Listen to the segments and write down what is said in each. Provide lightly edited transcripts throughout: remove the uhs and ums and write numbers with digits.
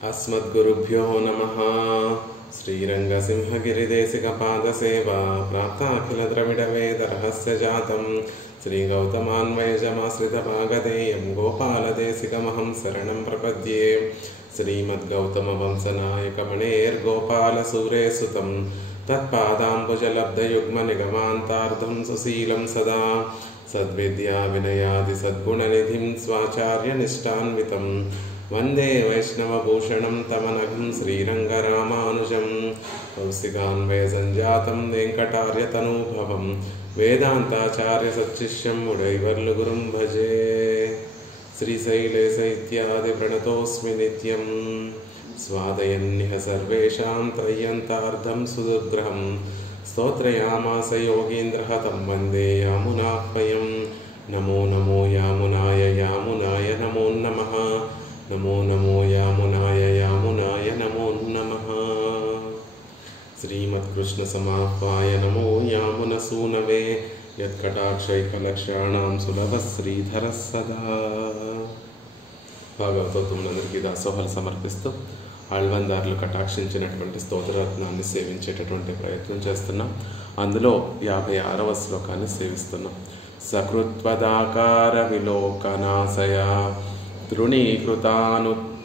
अस्मद्गुरुभ्यो नमः। श्रीरङ्गसिंहगिरिदेशिकपादसेवा प्राप्ताखिलद्रविडवेदरहस्य जातं श्रीगौतमान्वयजमाश्रितभागधेयं गोपालदेशिकमहं शरणं प्रपद्ये। श्रीमद्गौतमवंशनायकमणेर्गोपालसूरेसुतं तत्पादाम्बुजलब्धयुग्मनिगमान्तार्धं सुशीलं सदा सद्विद्या विनयादिसद्गुणनिधिं स्वाचार्यनिष्ठान्वितं वंदे वैष्णवभूषणं तमनघं श्रीरङ्गरामानुजं कौशिकान्वयसञ्जातं वेङ्कटार्यतनूभवं वेदान्ताचार्यसच्शिष्यं मुडैवर्लुगुरुं भजे। श्रीशैलेशैत्यादिप्रणतोऽस्मि नित्यं स्वादयन्निह सर्वेषां त्रय्यन्तार्धं सुदुर्ग्रहं स्तोत्रयामास योगीन्द्रः तं वन्दे यामुनाह्वयं। नमो नमो यामुनाय यामुनाय नमो नमः। नमो नमो यामुनाय यामुनाय नमो नमः। श्रीमत्कृष्णसमाह्वाय नमो यामुनसूनवे यत्कटाक्षैकलक्ष्याणां सुलभः श्रीधरः सदा। భాగవతోత్తములందరికీ దాసోహాలు సమర్పిస్తూ ఆళ్వాన్దారులు కటాక్షించినటువంటి స్తోత్రరత్నాన్ని సేవించేటటువంటి ప్రయత్నం చేస్తున్నాం. అందులో 56వ శ్లోకాన్ని సేవిస్తున్నాం. సకృత్వదాకార విలోకనాశయ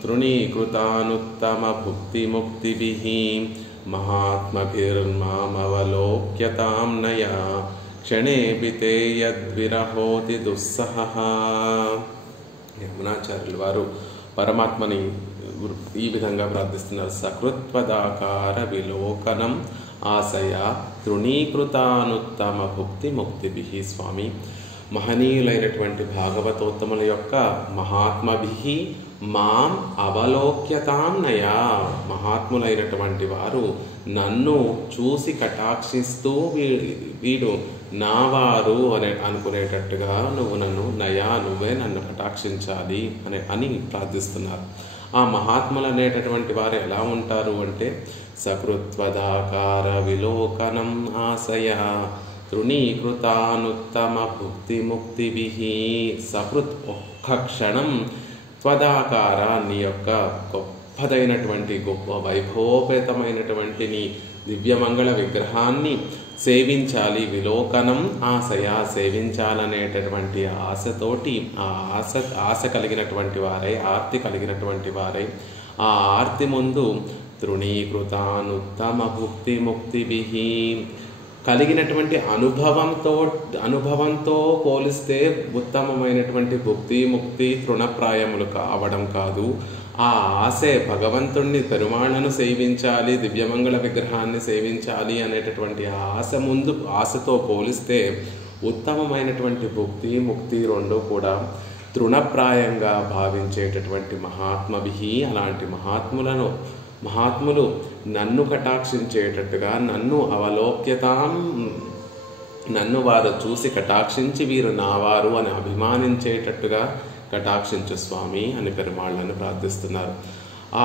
తృణీకృతానుత్తమ భుక్తిముక్తిభిః మహాత్మభిర్మామవలోక్యతాం నయా క్షణేపి తే యద్విరహోతి దుస్సహః. యమునాచార్యులు వారు పరమాత్మని ఈ విధంగా ప్రార్థిస్తున్నారు. సకృత్వదాకార విలోకనం ఆశయ తృణీకృతానుత్తమ భుక్తి ముక్తిభిః. స్వామి, మహనీయులైనటువంటి భాగవతోత్తముల యొక్క మహాత్మభిః మాం అవలోక్యతాం నయా, మహాత్ములైనటువంటి వారు నన్ను చూసి కటాక్షిస్తూ వీడు నావారు అని అనుకునేటట్టుగా నువ్వు నన్ను నయా, నువ్వే నన్ను కటాక్షించాలి అని ప్రార్థిస్తున్నారు. ఆ మహాత్ములు అనేటటువంటి వారు ఎలా ఉంటారు అంటే సకృత్వదాకార విలోకనం ఆశయ తృణీకృతానుత్తమ భుక్తి ముక్తిభిః. సకృత్, ఒక్క క్షణం త్వదాకార, నీ యొక్క గొప్పదైనటువంటి గొప్ప వైభవోపేతమైనటువంటి నీ దివ్యమంగళ విగ్రహాన్ని సేవించాలి. విలోకనం ఆశయ, సేవించాలనేటటువంటి ఆశతోటి ఆశ కలిగినటువంటి వారై, ఆర్తి కలిగినటువంటి వారై, ఆ ఆర్తి ముందు తృణీకృతానుత్తమ భుక్తి ముక్తిభిః కలిగినటువంటి అనుభవంతో పోలిస్తే ఉత్తమమైనటువంటి భుక్తి ముక్తి తృణప్రాయములు కావడం కాదు. ఆ ఆశే భగవంతుణ్ణి పెరుమాళ్లను సేవించాలి, దివ్యమంగళ విగ్రహాన్ని సేవించాలి అనేటటువంటి ఆశతో పోలిస్తే ఉత్తమమైనటువంటి భుక్తి ముక్తి రెండు కూడా తృణప్రాయంగా భావించేటటువంటి మహాత్మభిః. అలాంటి మహాత్ములు నన్ను కటాక్షించేటట్టుగా, నన్ను అవలోక్యతాం, నన్ను వారు చూసి కటాక్షించి వీరు నావారు అని అభిమానించేటట్టుగా కటాక్షించు స్వామి అని పెరుమాళ్లను ప్రార్థిస్తున్నారు.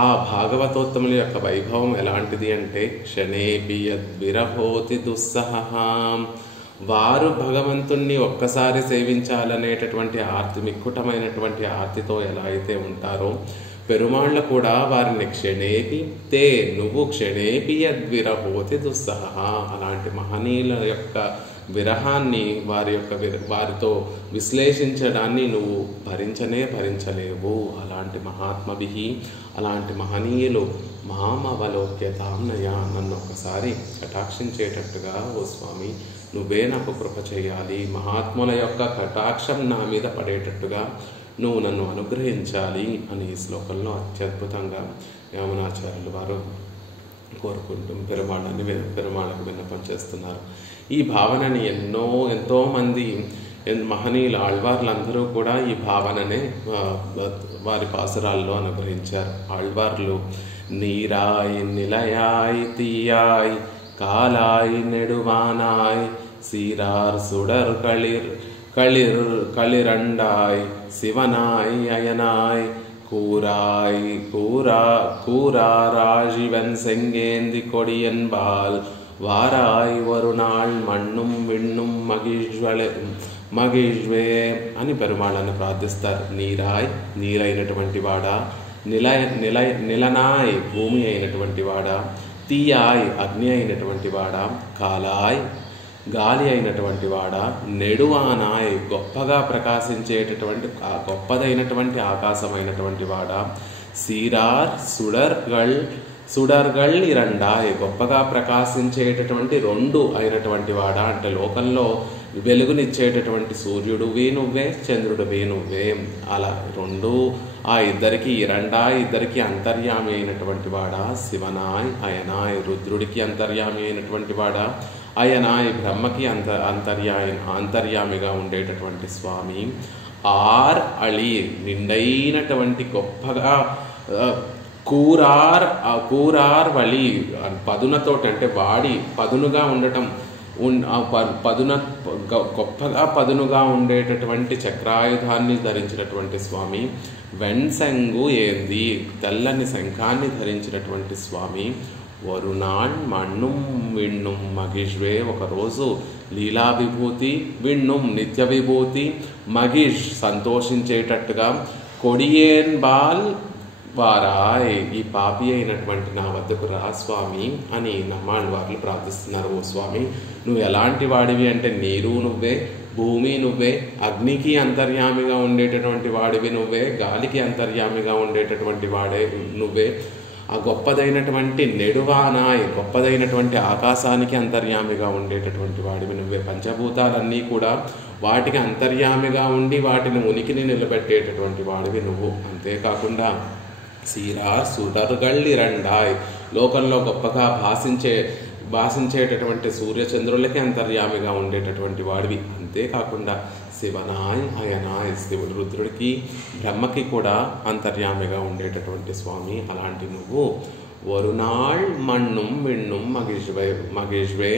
ఆ భాగవతోత్తముల యొక్క వైభవం ఎలాంటిది అంటే క్షణేపి యద్విరహోతి దుస్సహః. వారు భగవంతుణ్ణి ఒక్కసారి సేవించాలనేటటువంటి ఆర్తి, మిక్కుటమైనటువంటి ఆర్తితో ఎలా అయితే ఉంటారో పెరుమాళ్ళు కూడా వారిని క్షణేపి తే, నువ్వు క్షణేపి యద్విరహోతి దుస్సహః, అలాంటి మహనీయుల యొక్క విరహాన్ని, వారితో విశ్లేషించడాన్ని నువ్వు భరించలేవు. అలాంటి మహాత్మభిః, అలాంటి మహనీయులు మామవలోక్యతాం నయా, నన్ను ఒకసారి కటాక్షించేటట్టుగా ఓ స్వామి నువ్వే నాకు కృప చేయాలి. మహాత్ముల యొక్క కటాక్షం నా మీద పడేటట్టుగా నువ్వు నన్ను అనుగ్రహించాలి అని ఈ శ్లోకంలో అత్యద్భుతంగా యమునాచార్యులు వారు కోరుకుంటూ పెరుమాళ్ళకు విన్నపం చేస్తున్నారు. ఈ భావనని ఎంతోమంది మహనీయులు ఆళ్వార్లందరూ కూడా ఈ భావననే వారి పాసురాల్లో అనుగ్రహించారు. ఆళ్వార్లు నీరాయ్ నిలయాయ్ తీయాయ్ కాలాయ్ నెడువానాయ్ சீரார் சுடர் களிரண்டாய் சிவனாய் அயனாய் கூராய் கூராராஜிவன் செங்கேந்தி கொடியன்பால் వారాయ్ వరుణాళ్ మన్నుం విన్నుం మగిజ్వే అని పెరుమాళ్ళని ప్రార్థిస్తారు. నీరాయ్, నీరైనటువంటి వాడా, నిలనాయ్ భూమి అయినటువంటి వాడా, తీయాయ్ అగ్ని అయినటువంటి వాడా, కాలాయ్ గాలి అయినటువంటి వాడా, నెడువానాయ్ గొప్పగా ప్రకాశించేటటువంటి గొప్పదైనటువంటి ఆకాశమైనటువంటి వాడా, సీరార్ సుడర్గళ్ ఇరండాయ్ గొప్పగా ప్రకాశించేటటువంటి రెండు అయినటువంటి వాడా. అంటే లోకంలో వెలుగునిచ్చేటటువంటి సూర్యుడువి నువ్వే, చంద్రుడివి నువ్వే. అలా రెండు ఆ ఇద్దరికి ఇరండా ఇద్దరికి అంతర్యామి అయినటువంటి వాడా. శివనాయ్ అయనాయ్ రుద్రుడికి అంతర్యామి అయినటువంటి వాడా, అయనాయ్ బ్రహ్మకి అంతర్యామిగా ఉండేటటువంటి స్వామి. ఆర్ అళి నిండైనటువంటి గొప్పగా కూరార్ వళి పదునతోటి అంటే వాడి పదునుగా ఉండటం గొప్పగా పదునుగా ఉండేటటువంటి చక్రాయుధాన్ని ధరించినటువంటి స్వామి. వెణ్సంగు ఏంది తెల్లని శంఖాన్ని ధరించినటువంటి స్వామి. వరుణాళ్ మణ్ణుం విణ్ణుం మగిష్వే ఒకరోజు లీలా విభూతి, విణ్ణుం నిత్య విభూతి, మగిష్ సంతోషించేటట్టుగా, కొడియేన్ బాల్ వారాయ్ ఈ పాపి అయినటువంటి నా వద్దకు రా స్వామి అని నమ్మాళ్ళవార్లు ప్రార్థిస్తున్నారు. ఓ స్వామి నువ్వు ఎలాంటి వాడివి అంటే నీరు నువ్వే, భూమి నువ్వే, అగ్నికి అంతర్యామిగా ఉండేటటువంటి వాడివి నువ్వే, గాలికి అంతర్యామిగా ఉండేటటువంటి వాడే నువ్వే, ఆ గొప్పదైనటువంటి నెడువానాయ్ గొప్పదైనటువంటి ఆకాశానికి అంతర్యామిగా ఉండేటటువంటి వాడివి నువ్వే. పంచభూతాలన్నీ కూడా వాటికి అంతర్యామిగా ఉండి వాటిని ఉనికిని నిలబెట్టేటటువంటి వాడివి నువ్వు. అంతేకాకుండా సీరార్ సుడర్గళ్ళి రండాయ్ లోకంలో గొప్పగా భాషించేటటువంటి సూర్యచంద్రులకి అంతర్యామిగా ఉండేటటువంటి వాడివి. అంతేకాకుండా శివనాయ్ అయనాయ్ శివుడు రుద్రుడికి బ్రహ్మకి కూడా అంతర్యామిగా ఉండేటటువంటి స్వామి. అలాంటి నువ్వు వరుణాళ్ మణ్ణుం విణ్ణుం మగిష్వే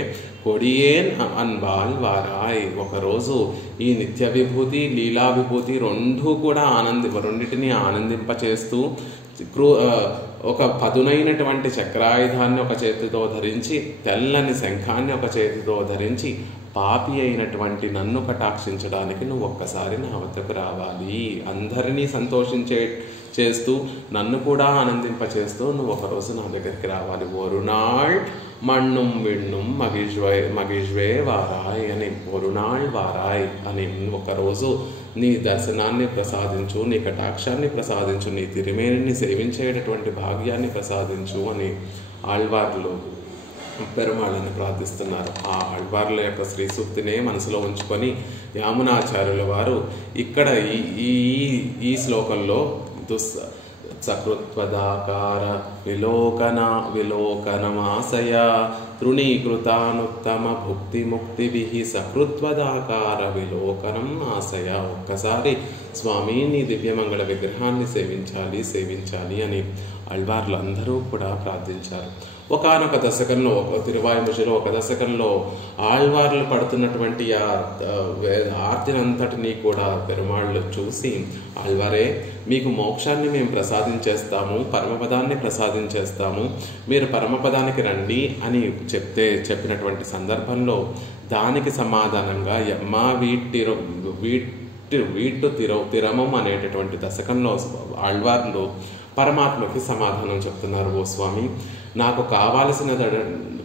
కొడియేన్ అన్బాల్ వారాయ్ ఒకరోజు ఈ నిత్య విభూతి లీలా విభూతి రెండింటిని ఆనందింపచేస్తూ ఒక పదునైనటువంటి చక్రాయుధాన్ని ఒక చేతితో ధరించి, తెల్లని శంఖాన్ని ఒక చేతితో ధరించి, పాపి అయినటువంటి నన్ను కటాక్షించడానికి నువ్వు ఒక్కసారి నా వద్దకు రావాలి. అందరినీ చేస్తూ నన్ను కూడా ఆనందింపచేస్తూ నువ్వు ఒకరోజు నా దగ్గరికి రావాలి. వరుణాళ్ మణ్ణుం విణ్ణుం మగిష్వే వారాయ్ అని, వరుణాళ్ వారాయ్ అని ఒకరోజు నీ దర్శనాన్ని ప్రసాదించు, నీ కటాక్షాన్ని ప్రసాదించు, నీ తిరిమేనిని సేవించేటటువంటి భాగ్యాన్ని ప్రసాదించు అని ఆళ్వార్లు పెరుమాళ్ళని ప్రార్థిస్తున్నారు. ఆ ఆళ్వార్ల యొక్క శ్రీ సూక్తినే మనసులో ఉంచుకొని యామునాచార్యుల వారు ఇక్కడ ఈ శ్లోకంలో సకృత్వదాకార విలోకనమాశయ తృణీకృతానుత్తమ భుక్తి ముక్తిభిః సకృత్వదాకార విలోకనం ఆశయ. ఒక్కసారి స్వామి నీ దివ్యమంగళ విగ్రహాన్ని సేవించాలి అని ఆళ్వార్లు అందరూ కూడా ప్రార్థించారు. ఒకానొక దశకంలో తిరువాయుముషిలో ఒక దశకంలో ఆళ్వార్లు పడుతున్నటువంటి ఆర్తినంతటినీ కూడా పెరుమాళ్ళు చూసి, ఆళ్వారే మీకు మోక్షాన్ని మేము ప్రసాదించేస్తాము, పరమపదాన్ని ప్రసాదించేస్తాము, మీరు పరమపదానికి రండి అని చెప్పినటువంటి సందర్భంలో దానికి సమాధానంగా యమ్మా వీట్టు తిరమం అనేటటువంటి దశకంలో ఆళ్వార్లు పరమాత్మకి సమాధానం చెప్తున్నారు. ఓ స్వామి నాకు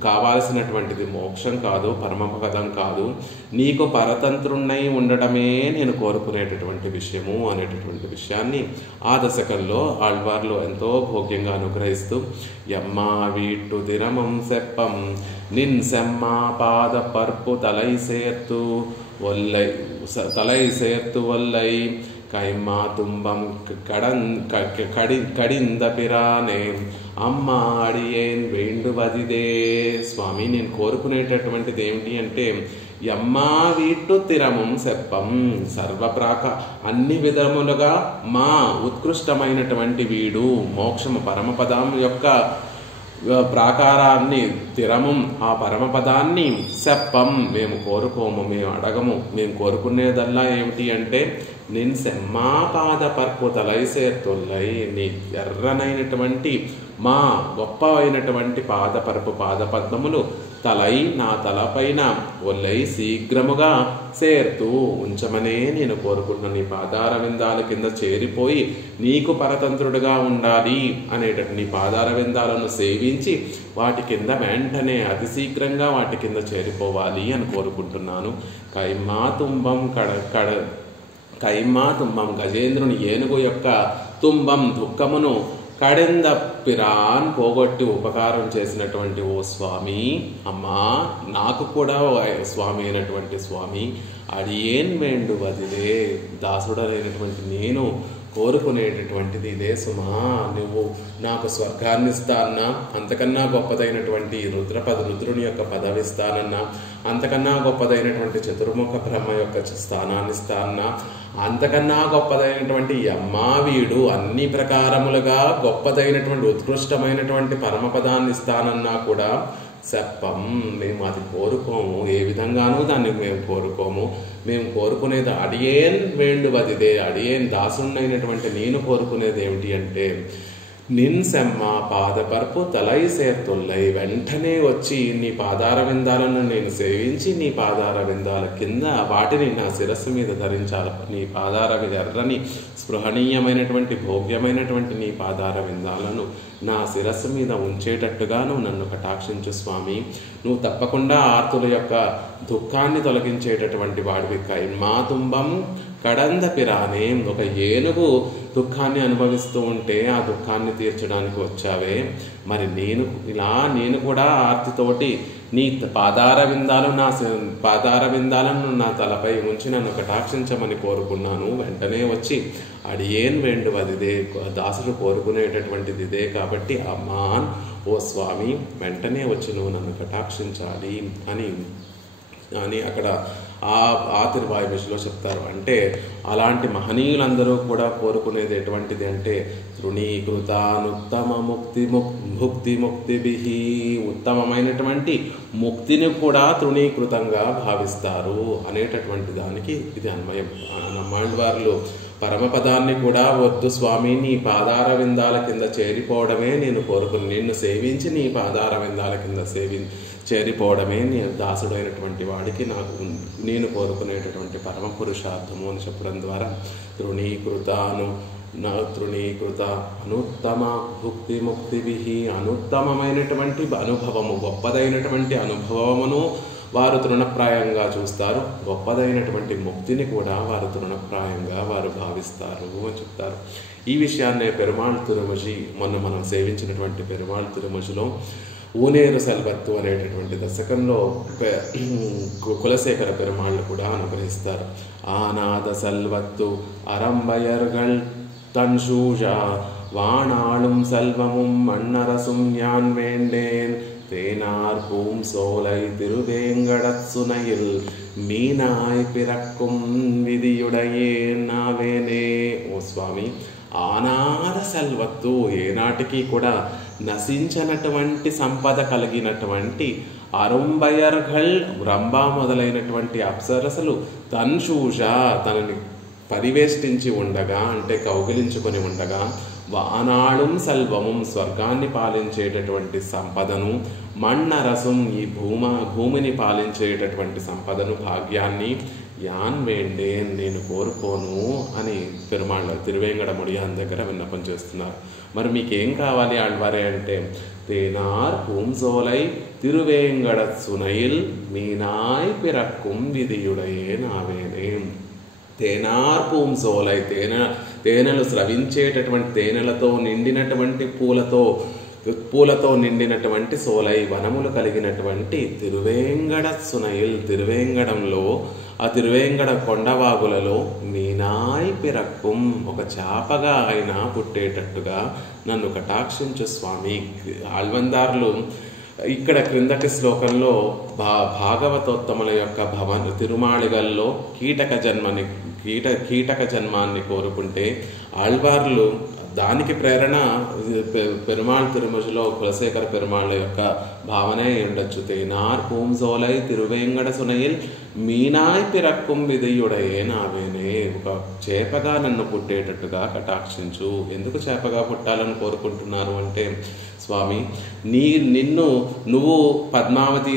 కావాల్సినటువంటిది మోక్షం కాదు, పరమపదం కాదు, నీకు పరతంత్రుణ్ణై ఉండడమే నేను కోరుకునేటటువంటి విషయము అనేటటువంటి విషయాన్ని ఆ దశకంలో ఆళ్వార్లు ఎంతో భోగ్యంగా అనుగ్రహిస్తూ యమ్మా వీట్టు తిరమం సెప్పం నిన్ సెమ్మా పాద పర్పు తలై సేర్తు వల్లై கைமா துன்பம் కడింద పిరానే అమ్మ అడియేన్ వేండువదిదే. స్వామి నేను కోరుకునేటటువంటిది ఏమిటి అంటే యమ్మా వీట్టు తిరమం సెప్పం అన్ని విధములుగా మా ఉత్కృష్టమైనటువంటి వీడు మోక్షము పరమపదం యొక్క ప్రాకారాన్ని తిరమం ఆ పరమపదాన్ని సెప్పం మేము కోరుకోము, మేము అడగము. మేము కోరుకునేదల్లా ఏమిటి అంటే నిన్ సెమ్మా పాద పర్పు తలై సేర్తొల్లై, నీ ఎర్రనైనటువంటి మా గొప్ప అయినటువంటి పాదపరపు పాదపద్మములు తలై నా తలపైన ఒల్లై శీఘ్రముగా చేరుతూ ఉంచమనే నేను కోరుకుంటున్న నీ పాదార విందాల కింద చేరిపోయి నీకు పరతంత్రుడుగా ఉండాలి అనేటటువంటి నీ పాదార విందాలను సేవించి వాటి కింద వెంటనే అతి శీఘ్రంగా వాటి కింద చేరిపోవాలి అని కోరుకుంటున్నాను. కైమా తుంబం కైమా తుంబం గజేంద్రుని ఏనుగు యొక్క తుంబం దుఃఖమును కడెంద పిరాన్ పోగొట్టి ఉపకారం చేసినటువంటి ఓ స్వామి, అమ్మా నాకు కూడా స్వామి అయినటువంటి స్వామి, అడియేన్ వేండు వదిలే, దాసుడైనటువంటి నేను కోరుకునేటటువంటిది ఇదే సుమా. నువ్వు నాకు స్వర్గాన్ని ఇస్తానన్నా, అంతకన్నా గొప్పదైనటువంటి రుద్రుని యొక్క పదవి ఇస్తానన్నా, అంతకన్నా గొప్పదైనటువంటి చతుర్ముఖ బ్రహ్మ యొక్క స్థానాన్ని ఇస్తానన్నా, అంతకన్నా గొప్పదైనటువంటి వీడు అన్ని ప్రకారములుగా గొప్పదైనటువంటి ఉత్కృష్టమైనటువంటి పరమపదాన్ని ఇస్తానన్నా కూడా చెప్పం. మేము అది కోరుకోము, ఏ విధంగానూ దాన్ని మేము కోరుకోము. మేము కోరుకునేది అడియేన్ వేండువదిదే, అడియేన్ దాసున్నైనటువంటి నేను కోరుకునేది ఏమిటి అంటే నిన్ సెమ్మ పాదపర్పు తలై సేర్తొల్లై, వెంటనే వచ్చి నీ పాదార విందాలను నేను సేవించి నీ పాదార విందాల కింద వాటిని నా శిరస్సు మీద ధరించాలి. నీ పాదార ఎర్రని స్పృహణీయమైనటువంటి భోగ్యమైనటువంటి నీ పాదార విందాలను నా శిరస్సు మీద ఉంచేటట్టుగా నువ్వు నన్ను కటాక్షించు స్వామి. నువ్వు తప్పకుండా ఆర్తుల యొక్క దుఃఖాన్ని తొలగించేటటువంటి వాడివి. కైమా తుంబం కడంద పిరానే, ఒక ఏనుగు దుఃఖాన్ని అనుభవిస్తూ ఉంటే ఆ దుఃఖాన్ని తీర్చడానికి వచ్చావే, మరి నేను కూడా ఆర్తితోటి నీ పాదార విందాలను నా తలపై ఉంచి నన్ను కటాక్షించమని కోరుకున్నాను. వెంటనే వచ్చి అడియేన్ వేండువదిదే, దాసుడు కోరుకునేటటువంటిది ఇదే కాబట్టి అమ్మాన్ ఓ స్వామి వెంటనే వచ్చి నువ్వు నన్ను కటాక్షించాలి అని అక్కడ ఆ తిరువాయుషలో చెప్తారు. అంటే అలాంటి మహనీయులందరూ కూడా కోరుకునేది ఎటువంటిది అంటే తృణీకృతానుత్తమ ముక్తిభిహి, ఉత్తమమైనటువంటి ముక్తిని కూడా తృణీకృతంగా భావిస్తారు అనేటటువంటి దానికి ఇది అన్వయం. నమ్మాండ్వార్లు పరమపదాన్ని కూడా వద్దు స్వామి, నీ పాదార విందాల కింద చేరిపోవడమే నేను కోరుకుని, నిన్ను సేవించి నీ పాదార విందాల కింద చేరిపోవడమే దాసుడైనటువంటి వాడికి నేను కోరుకునేటటువంటి పరమ పురుషార్థము అని చెప్పడం ద్వారా తృణీకృత అనుత్తమ ముక్తిభిహి, అనుత్తమమైనటువంటి అనుభవము, గొప్పదైనటువంటి అనుభవమును వారు తృణప్రాయంగా చూస్తారు, గొప్పదైనటువంటి ముక్తిని కూడా వారు తృణప్రాయంగా వారు భావిస్తారు అని చెప్తారు. ఈ విషయాన్నే పెరుమాళ్ తిరుమజి, మొన్న మనం సేవించినటువంటి పెరుమాళ్ తిరుమజిలో ఊనేరు సెల్వత్తు అనేటటువంటి దశకంలో కులశేఖర పెరుమాళ్ళు కూడా అనుగ్రహిస్తారు. ఆనాద సెల్వత్తు అరంబయర్గల్ தன்சூழா வாணாளும் செல்வமும் மன்னரசும் யான் வேண்டேன் தேனார் பூம் சோலை திருவேங்கடச் சுனையில் மீனாய் பிறக்கும் విధియుడయే నావేనే. ఓ స్వామి, ఆనాద సెల్వత్తు, ఏనాటికి కూడా నశించినటువంటి సంపద కలిగినటువంటి అరుంబయర్గల్, రంభా మొదలైనటువంటి అప్సరసలు తన్షూష, తనని పరివేష్టించి ఉండగా అంటే కౌగిలించుకొని ఉండగా, వానాళం సెల్వముం, స్వర్గాన్ని పాలించేటటువంటి సంపదను, మన్నరసం, ఈ భూమిని పాలించేటటువంటి సంపదను, భాగ్యాన్ని యాన్ వేండేన్, నేను కోరుకోను అని పెరుమాళ్ళ తిరువేంగడముడియాన్ దగ్గర విన్నపం చేస్తున్నారు. మరి మీకేం కావాలి ఆళ్వారే అంటే తేనార్ పూంసోలై తిరువేంగడత్ సునైల్ మీనాయ్ పిరక్కుం విధియుడయే నావేనే. తేనార్ పూంసోలై, తేనెలు స్రవించేటటువంటి తేనెలతో నిండినటువంటి పూలతో నిండినటువంటి సోలై, వనములు కలిగినటువంటి తిరువేంగడ సునైల్, తిరువేంగడంలో ఆ తిరువేంగడ కొండవాగులలో మీనాయ్ పిరక్కుం, ఒక చాపగా అయినా పుట్టేటట్టుగా నన్ను కటాక్షించు స్వామి. ఆళ్వందార్లు ఇక్కడ క్రిందటి శ్లోకంలో భాగవతోత్తముల యొక్క తిరుమాళిగల్లో కీటక జన్మాన్ని కోరుకుంటే, ఆళ్వార్లు దానికి ప్రేరణ పెరుమాళ్ తిరుమలలో కులశేఖర పెరుమాళ్ళ యొక్క భావనే ఉండొచ్చు. తేనార్ పూంజోలై తిరువేంగడ సునయిల్ మీనాయ్ పిరక్కుం విధయుడయే నావేనే. ఒక చేపగా నన్ను పుట్టేటట్టుగా కటాక్షించు. ఎందుకు చేపగా పుట్టాలని కోరుకుంటున్నారు అంటే, స్వామి నువ్వు పద్మావతి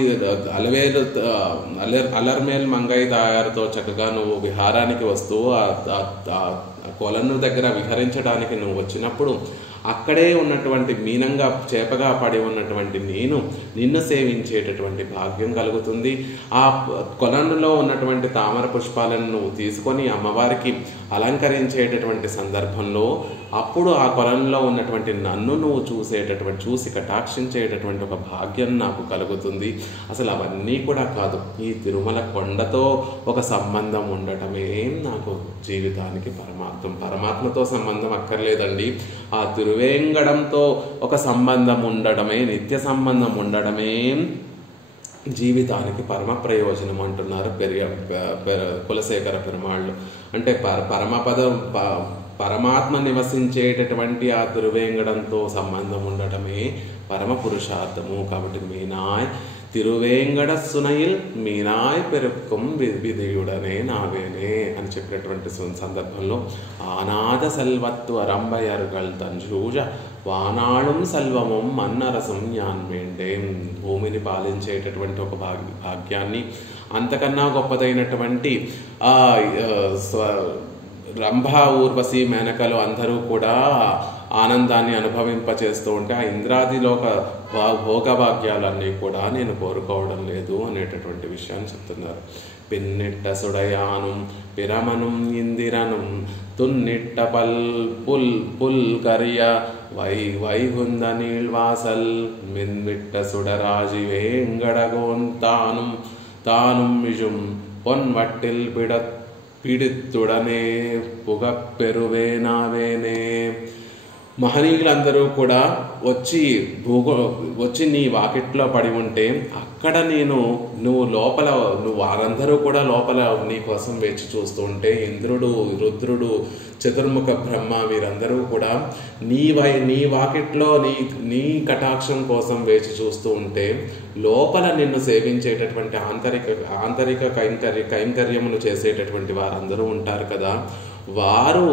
అలర్మేల్ మంగయ్య తాయారుతో చక్కగా నువ్వు విహారానికి వస్తూ కొలను దగ్గర విహరించడానికి నువ్వు వచ్చినప్పుడు అక్కడే ఉన్నటువంటి మీనంగా చేపగా పడి ఉన్నటువంటి నిన్ను సేవించేటటువంటి భాగ్యం కలుగుతుంది. ఆ కొలనులో ఉన్నటువంటి తామర పుష్పాలను నువ్వు తీసుకొని అమ్మవారికి అలంకరించేటటువంటి సందర్భంలో అప్పుడు ఆ కొలంలో ఉన్నటువంటి నన్ను నువ్వు చూసి కటాక్షించేటటువంటి ఒక భాగ్యం నాకు కలుగుతుంది. అసలు అవన్నీ కూడా కాదు, ఈ తిరుమల కొండతో ఒక సంబంధం ఉండటమే నాకు జీవితానికి పరమాత్మతో సంబంధం అక్కర్లేదండి. ఆ తిరువేంగడంతో ఒక సంబంధం ఉండడమే, నిత్య సంబంధం ఉండడమే జీవితానికి పరమ ప్రయోజనం అంటున్నారు కులశేఖర పెరుమాళ్ళు. అంటే పరమాత్మ నివసించేటటువంటి ఆ తిరువేంగడంతో సంబంధం ఉండటమే పరమ పురుషార్థము. కాబట్టి మీనాయ్ తిరువేంగడ సునయిల్ మీనాయ్ పెరుక్కం విధియుడనే నావేనే అని చెప్పినటువంటి సందర్భంలో ఆనాద సెల్వత్తు అరంబయరుగల్ తంజూజ వానాళం సెల్వమం మన్నరసం యాన్మేండే. భూమిని పాలించేటటువంటి ఒక భాగ్యాన్ని, అంతకన్నా గొప్పదైనటువంటి రంభా ఊర్వశి మేనకలు అందరూ కూడా ఆనందాన్ని అనుభవింపచేస్తూ ఉంటే ఆ ఇంద్రాదిలోక భోగభాగ్యాలన్నీ కూడా నేను కోరుకోవడం లేదు అనేటటువంటి విషయాన్ని చెప్తున్నారు. పిన్నిట్ట సుడయాను పిరమను ఇందిరను తున్నిట్ట పుల్ కరియ వైహుంద నీళ్వాసల్ మిన్విట్ట సుడరాజి వేంగడగోన్ తాను విజుం పొన్వట్టిల్ పిడిత్తుడనే పుగప్పెరువేనావేనే. మహనీయులందరూ కూడా వచ్చి నీ వాకిట్లో పడి ఉంటే అక్కడ నువ్వు వారందరూ కూడా లోపల నీ కోసం వేచి చూస్తూ ఉంటే ఇంద్రుడు, రుద్రుడు, చతుర్ముఖ బ్రహ్మ వీరందరూ కూడా నీ వాకిట్లో నీ కటాక్షం కోసం వేచి చూస్తూ ఉంటే లోపల నిన్ను సేవించేటటువంటి ఆంతరిక కైంకర్యములు చేసేటటువంటి వారందరూ ఉంటారు కదా, వారు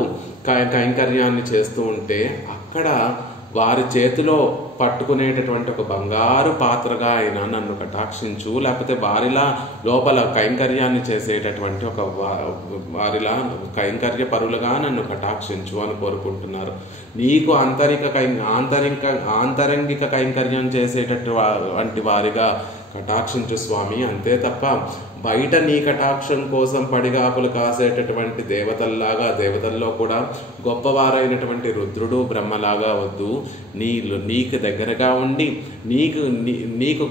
కైంకర్యాన్ని చేస్తూ ఉంటే అక్కడ వారి చేతిలో పట్టుకునేటటువంటి ఒక బంగారు పాత్రగా అయినా నన్ను కటాక్షించు, లేకపోతే వారిలా లోపల కైంకర్యాన్ని చేసేటటువంటి వారిలా కైంకర్య పరులుగా నన్ను కటాక్షించు అని కోరుకుంటున్నారు. నీకు ఆంతరంగిక కైంకర్యం చేసేటటువంటి వారిగా కటాక్షించు స్వామి, అంతే తప్ప బయట నీ కటాక్షం కోసం పడిగాపులు కాసేటటువంటి దేవతల్లో కూడా గొప్పవారైనటువంటి రుద్రుడు బ్రహ్మలాగా వద్దు. నీకు దగ్గరగా ఉండి నీకు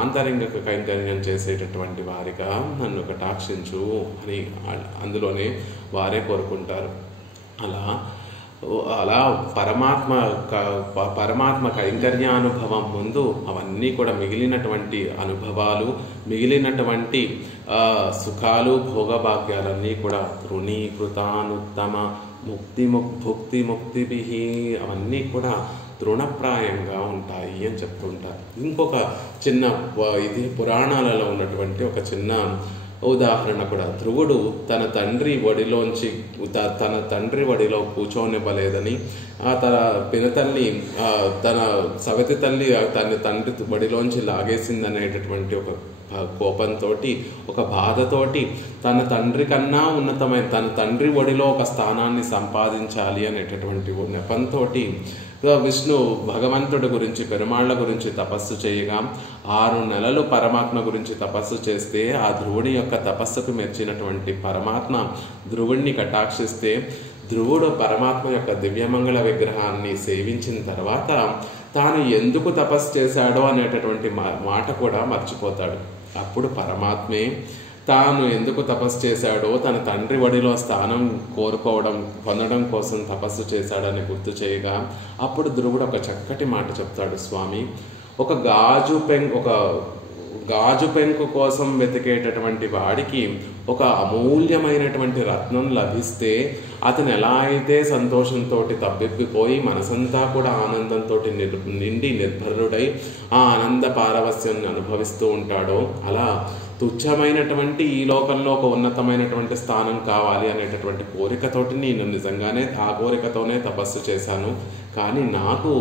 ఆంతరంగిక కైంకర్యం చేసేటటువంటి వారిగా నన్ను కటాక్షించు అని అందులోనే వారే కోరుకుంటారు. అలా పరమాత్మ కైంకర్యానుభవం ముందు అవన్నీ కూడా మిగిలినటువంటి అనుభవాలు, మిగిలినటువంటి సుఖాలు, భోగభాగ్యాలన్నీ కూడా తృణీకృతానుత్తమ ముక్తిభి అవన్నీ కూడా తృణప్రాయంగా ఉంటాయి అని చెప్తుంటారు. ఇంకొక చిన్న ఇది పురాణాలలో ఉన్నటువంటి ఒక చిన్న ఉదాహరణ కూడా. ధ్రువుడు తన తండ్రి వడిలో కూర్చోనివ్వలేదని తన పినతల్లి తన సవతి తల్లి తన తండ్రి వడిలోంచి లాగేసిందనేటటువంటి ఒక కోపంతో, ఒక బాధతోటి తన తండ్రి కన్నా ఉన్నతమైన తన తండ్రి ఒడిలో ఒక స్థానాన్ని సంపాదించాలి అనేటటువంటి నెపంతో విష్ణు భగవంతుడి గురించి, పెరుమాళ్ల గురించి తపస్సు చేయగా 6 నెలలు పరమాత్మ గురించి తపస్సు చేస్తే ఆ ధ్రువుడి యొక్క తపస్సుకు మెచ్చినటువంటి పరమాత్మ ధ్రువుడిని కటాక్షిస్తే ధ్రువుడు పరమాత్మ యొక్క దివ్యమంగళ విగ్రహాన్ని సేవించిన తర్వాత తాను ఎందుకు తపస్సు చేశాడో అనేటటువంటి మాట కూడా మర్చిపోతాడు. అప్పుడు పరమాత్మే తాను ఎందుకు తపస్సు చేశాడో, తన తండ్రి వడిలో స్థానం పొందడం కోసం తపస్సు చేశాడని గుర్తు చేయగా అప్పుడు ధ్రువుడు ఒక చక్కటి మాట చెప్తాడు. స్వామి, ఒక గాజు పెంకు కోసం వెతికేటటువంటి వాడికి ఒక అమూల్యమైనటువంటి రత్నం లభిస్తే అతను ఎలా అయితే సంతోషంతో తబ్బెప్పిపోయి మనసంతా కూడా ఆనందంతో నిండి నిర్భరుడై ఆ ఆనంద పారవస్యాన్ని అనుభవిస్తూ ఉంటాడో, అలా తుచ్చమైనటువంటి ఈ లోకంలో ఒక ఉన్నతమైనటువంటి స్థానం కావాలి అనేటటువంటి కోరికతోటి నేను నిజంగానే ఆ కోరికతోనే తపస్సు చేశాను. కానీ నాకు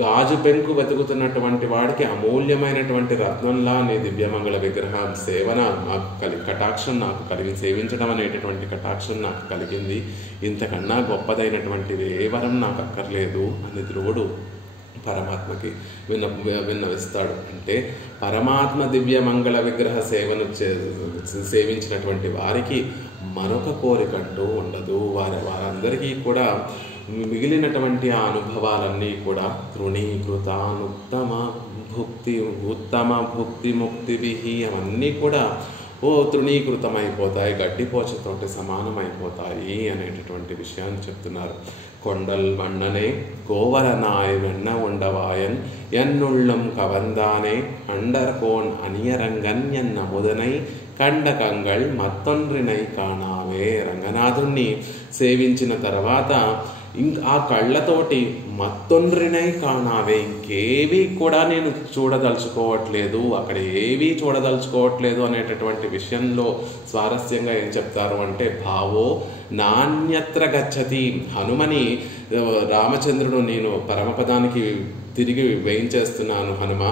గాజు పెంకు వెతుకుతున్నటువంటి వాడికి అమూల్యమైనటువంటి రత్నంలా నీ దివ్యమంగళ విగ్రహం సేవన నాకు కటాక్షం నాకు కలిగింది, సేవించడం అనేటటువంటి కటాక్షం నాకు కలిగింది. ఇంతకన్నా గొప్పదైనటువంటి ఏ వరం నాకు అక్కర్లేదు అని ధ్రువుడు పరమాత్మకి విన్నవిస్తాడు. అంటే పరమాత్మ దివ్య మంగళ విగ్రహ సేవను సేవించినటువంటి వారికి మరొక కోరికంటూ ఉండదు. వారందరికీ కూడా మిగిలినటువంటి ఆ అనుభవాలన్నీ కూడా తృణీకృతానుత్తమ భుక్తి ముక్తిభి అవన్నీ కూడా తృణీకృతమైపోతాయి, గడ్డిపోచతోటి సమానమైపోతాయి అనేటటువంటి విషయాన్ని చెప్తున్నారు. కొండల్ వన్ననే கோவரனாய் வெண்ண உண்டவாயன் என்னுள்ளம் கவர்ந்தானே அண்டர்கோன் அணியரங்கன் என் அமுதனை కండకంగళ్ మత్తొండ్రినై కాణావే. రంగనాథుణ్ణి సేవించిన తర్వాత ఆ కళ్ళతోటి మత్తొండ్రినై కాణావే, ఇంకేవి కూడా నేను చూడదలుచుకోవట్లేదు, అక్కడ ఏవి చూడదలుచుకోవట్లేదు అనేటటువంటి విషయంలో స్వారస్యంగా ఏం చెప్తారు అంటే, భావో నాణ్యత్ర గచ్చతి. హనుమని రామచంద్రుడు నేను పరమపదానికి తిరిగి వేయించేస్తున్నాను హనుమ,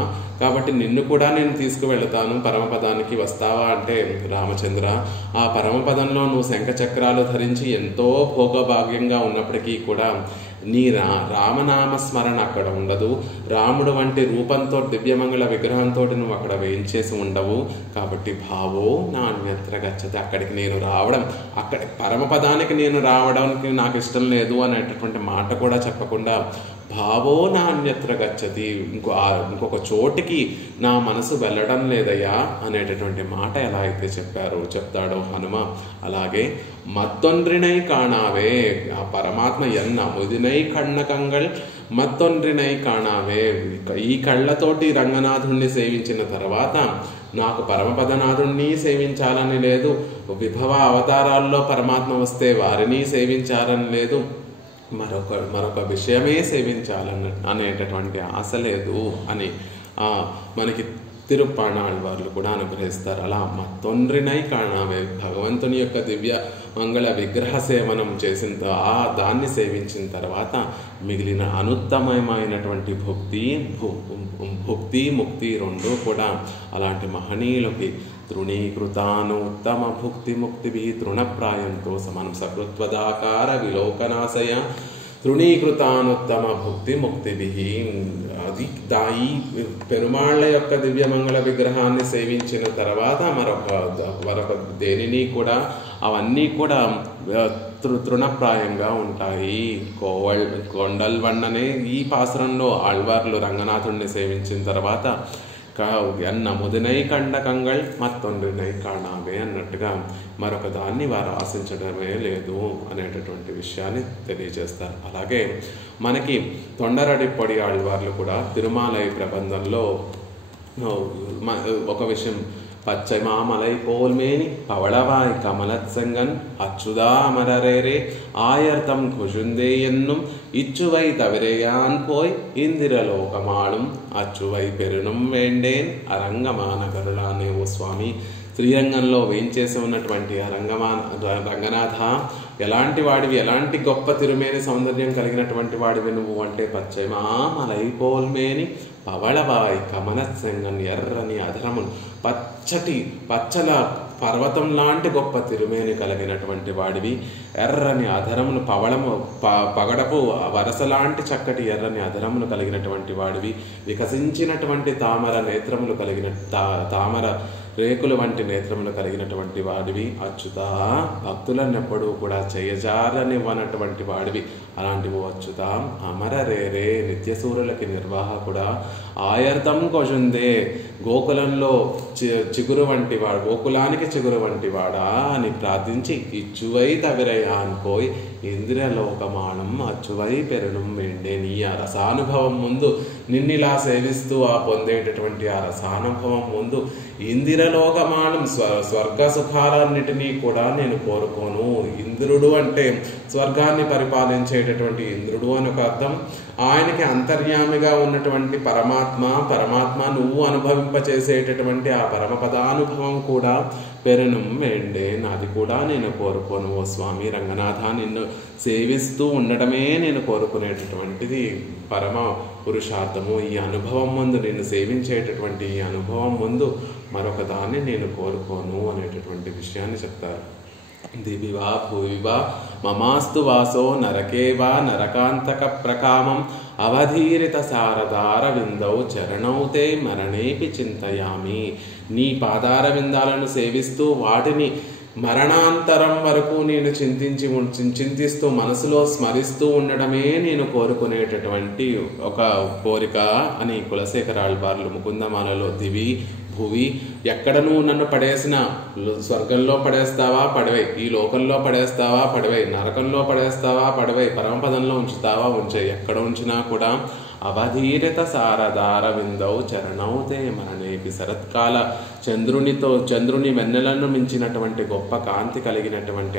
కాబట్టి నిన్ను కూడా నేను తీసుకువెళతాను, పరమపదానికి వస్తావా అంటే, రామచంద్ర ఆ పరమపదంలో నువ్వు శంఖచక్రాలు ధరించి ఎంతో భోగభాగ్యంగా ఉన్నప్పటికీ కూడా నీ రామనామ స్మరణ అక్కడ ఉండదు, రాముడు వంటి రూపంతో దివ్యమంగళ విగ్రహంతో నువ్వు అక్కడ వేయించేసి ఉండవు, కాబట్టి భావో నాణ్యత్ర గచ్చతి, అక్కడికి నేను రావడం, అక్కడ పరమపదానికి నేను రావడానికి నాకు ఇష్టం లేదు అనేటటువంటి మాట కూడా చెప్పకుండా భావో నాణ్యత్ర గచ్చతి, ఇంకొక చోటికి నా మనసు వెళ్ళడం లేదయ్యా అనేటటువంటి మాట ఎలా అయితే చెప్తాడో హనుమ, అలాగే మత్తొండ్రినై కాణావే, ఆ పరమాత్మ ఎన్న ముదినై కన్నకంగళ్ మత్తొండ్రినై కాణావే. ఈ కళ్ళతోటి రంగనాథుణ్ణి సేవించిన తర్వాత నాకు పరమపదనాథుణ్ణి సేవించాలని లేదు, విభవ అవతారాల్లో పరమాత్మ వస్తే వారిని సేవించాలని లేదు, మరొక విషయమే సేవించాలని అనేటటువంటి ఆశ లేదు అని మనకి తిరుప్పాణాళ్వార్లు కూడా అనుగ్రహిస్తారు. అలా మత్తొండ్రినై కాణావే, భగవంతుని యొక్క దివ్య మంగళ విగ్రహ సేవనం చేసిన దాన్ని సేవించిన తర్వాత మిగిలిన అనుత్తమమైనటువంటి భుక్తి ముక్తి రెండూ కూడా అలాంటి మహనీయులకి తృణీకృతానుత్తమ భుక్తి ముక్తిభి తృణప్రాయంతో సమానం. సకృత్వదాకార విలోకనాశయ తృణీకృతానుత్తమ భుక్తి ముక్తిభి. అది ఈ పెరుమాళ్ళ యొక్క దివ్యమంగళ విగ్రహాన్ని సేవించిన తర్వాత మరొక దేనిని కూడా అవన్నీ కూడా తృణప్రాయంగా ఉంటాయి. కొండల్ వన్ననే ఈ పాసురంలో ఆళ్వార్లు రంగనాథుణ్ణి సేవించిన తర్వాత ఎన్న ముదినై కండకంగళ్ మత్తొండ్రినై కాణావే అన్నట్టుగా మరొక దాన్ని వారు ఆశించడమే లేదు అనేటటువంటి విషయాన్ని తెలియజేస్తారు. అలాగే మనకి తొండరడిప్పొడి ఆళ్వార్లు కూడా తిరుమాలై ప్రబంధంలో ఒక విషయం, பச்சை மாமலை போல்மேனி பவளவாய் கமலத்சங்கன் அச்சுதா அமரரேரே ஆயர்தம் குஷுந்தே என்னும் இச்சுவை தவிரையான் போய் இந்திரலோகமாளும் అచ్చువై పెరుణం వేండేన్ అరంగమాన గరుడానే. ఓ స్వామి, శ్రీరంగంలో వేయించేసి ఉన్నటువంటి రంగనాథ, ఎలాంటి వాడివి, ఎలాంటి గొప్ప తిరుమేని సౌందర్యం కలిగినటువంటి వాడివి నువ్వు అంటే, పచ్చమా మలైపోల్మేని పవళవాయి కమలత్సంగన్, ఎర్రని అధరమును పచ్చల పర్వతం లాంటి గొప్ప తిరుమేని కలిగినటువంటి వాడివి, ఎర్రని అధరమును పగడపు వరస లాంటి చక్కటి ఎర్రని అధరమును కలిగినటువంటి వాడివి, వికసించినటువంటి తామర నేత్రములు కలిగిన తామర రేకులు వంటి నేత్రములు కలిగినటువంటి వాడివి, అచ్యుత భక్తులన్నెప్పుడూ కూడా చేయజారనివ్వనటువంటి వాడివి, అలాంటివి అచ్యుతాం అమర రేరే నిత్యసూరులకి నిర్వాహకుడా ఆయర్థం కొజుందే గోకులంలో చిగురు వంటి వాడు గోకులానికి చిగురు వంటి వాడా అని ప్రార్థించి ఇచ్చువై తవిరయాన్ పోయి ఇంద్రియలోకమానం అచ్చువై పెరుణం వెండే నీ ఆ రసానుభవం ముందు నిన్నిలా సేవిస్తూ ఆ పొందేటటువంటి ఆ రసానుభవం ముందు ఇందిరలోకమానం స్వర్గ సుఖాలన్నిటినీ కూడా నేను కోరుకోను. ఇంద్రుడు అంటే స్వర్గాన్ని పరిపాలించేటటువంటి ఇంద్రుడు అని ఒక అర్థం. ఆయనకి అంతర్యామిగా ఉన్నటువంటి పరమాత్మ నువ్వు అనుభవింపచేసేటటువంటి ఆ పరమపదానుభవం కూడా పెరుణం వెండే నాది కూడా నేను కోరుకోను. ఓ స్వామి రంగనాథ, నిన్ను సేవిస్తూ ఉండడమే నేను కోరుకునేటటువంటిది పరమ పురుషార్థము. ఈ అనుభవం ముందు నిన్ను సేవించేటటువంటి ఈ అనుభవం ముందు మరొక దాన్ని నేను కోరుకోను అనేటటువంటి విషయాన్ని చెప్తారు. దివివా భూవివా మమాస్తు వాసో నరకే వా నరకాంతక ప్రకామం అవధీరిత శారదార విందౌ చరణౌ తే మరణేపి చింతయామి. నీ పాదార విందాలను సేవిస్తూ వాటిని మరణాంతరం వరకు నేను చింతిస్తూ మనసులో స్మరిస్తూ ఉండడమే నేను కోరుకునేటటువంటి ఒక కోరిక అని కులశేఖరాళ్వార్లు ముకుందమాలలో దివి భువి ఎక్కడ నువ్వు నన్ను పడేసినా స్వర్గంలో పడేస్తావా పడవై, ఈ లోకంలో పడేస్తావా పడవై, నరకంలో పడేస్తావా పడవై, పరమపదంలో ఉంచుతావా ఉంచే, ఎక్కడ ఉంచినా కూడా అవధీరిత శారదార విందౌ చరణౌతే మరణేపి. శరత్కాల చంద్రుని వెన్నెలను మించినటువంటి గొప్ప కాంతి కలిగినటువంటి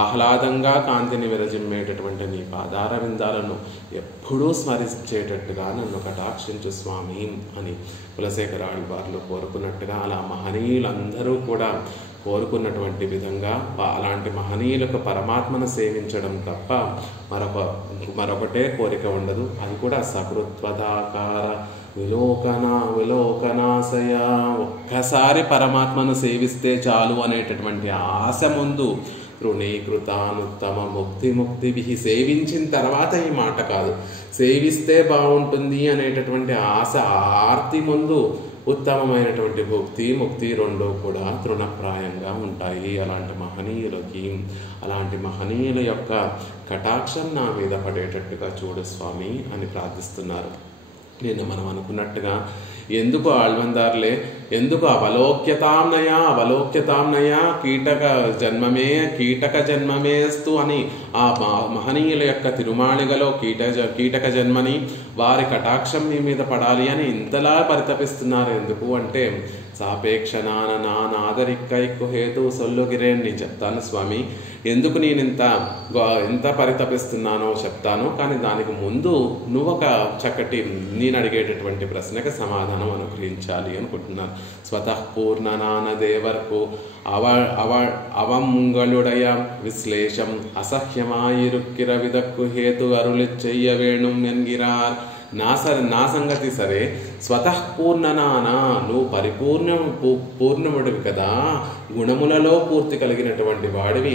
ఆహ్లాదంగా కాంతిని విరజిమ్మేటటువంటి నీ పాదార విందాలను ఎప్పుడూ స్మరించేటట్టుగా నన్ను కటాక్షించు స్వామి అని కులశేఖరాళ్వార్లు కోరుకున్నట్టుగా అలా మహనీయులందరూ కూడా కోరుకున్నటువంటి విధంగా అలాంటి మహనీయులకు పరమాత్మను సేవించడం తప్ప మరొకటే కోరిక ఉండదు. అది కూడా సకృత్వదాకార విలోకనాశయ. ఒక్కసారి పరమాత్మను సేవిస్తే చాలు అనేటటువంటి ఆశ ముందు తృణీకృతానుత్తమ ముక్తి సేవించిన తర్వాత ఈ మాట కాదు, సేవిస్తే బాగుంటుంది అనేటటువంటి ఆశ ఆర్తి ముందు ఉత్తమమైనటువంటి ముక్తి రెండూ కూడా తృణప్రాయంగా ఉంటాయి. అలాంటి మహనీయుల యొక్క కటాక్షం నా మీద పడేటట్టుగా చూడు స్వామి అని ప్రార్థిస్తున్నారు. నిన్న మనం అనుకున్నట్టుగా ఎందుకు ఆళ్వందార్లే ఎందుకు అవలోక్యతాంనయ కీటక జన్మమేస్తు అని ఆ మహనీయుల యొక్క తిరుమాళిగలో కీటక జన్మని వారి కటాక్షం మీ మీద పడాలి అని ఇంతలా పరితపిస్తున్నారు. ఎందుకు అంటే సాపేక్ష నానాదరిక్కైక్కు హేతు సొల్లుగిరేన్ నేను చెప్తాను స్వామి, ఎందుకు నేను ఎంత పరితపిస్తున్నానో చెప్తాను. కానీ దానికి ముందు నువ్వు ఒక చక్కటి నేను అడిగేటటువంటి ప్రశ్నకి సమాధానం అనుగ్రహించాలి అనుకుంటున్నాను. స్వతః పూర్ణనానదేవర్కు అవమంగళుడయ విశ్లేషం అసహ్యమాయిరుక్కిర విదక్కు హేతు అరుళిచ్చయ్య వేణుం ఎన్గిరార్. నా సంగతి సరే, స్వతః పూర్ణనానా నువ్వు పూర్ణముడివి కదా, గుణములలో పూర్తి కలిగినటువంటి వాడివి,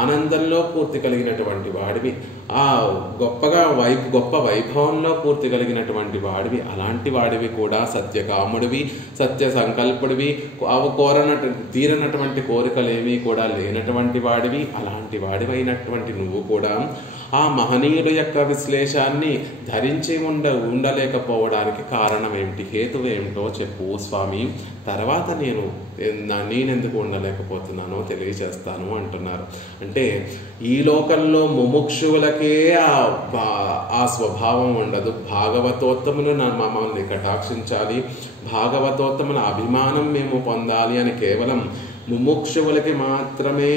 ఆనందంలో పూర్తి కలిగినటువంటి వాడివి, ఆ గొప్ప వైభవంలో పూర్తి కలిగినటువంటి వాడివి. అలాంటి వాడివి కూడా సత్యకాముడివి, సత్య సంకల్పుడివి, తీరనటువంటి కోరికలేమీ కూడా లేనటువంటి వాడివి. అలాంటి వాడివైనటువంటి నువ్వు కూడా ఆ మహనీయుల యొక్క విశ్లేషాన్ని ధరించి ఉండలేకపోవడానికి కారణం ఏమిటి, హేతువేమిటో చెప్పు స్వామి, తర్వాత నేనెందుకు ఉండలేకపోతున్నానో తెలియచేస్తాను అంటున్నారు. అంటే ఈ లోకంలో ముముక్షువులకే ఆ స్వభావం ఉండదు. భాగవతోత్తములు మమ్మల్ని కటాక్షించాలి, భాగవతోత్తముల అభిమానం మేము పొందాలి అని కేవలం ముముక్షువులకి మాత్రమే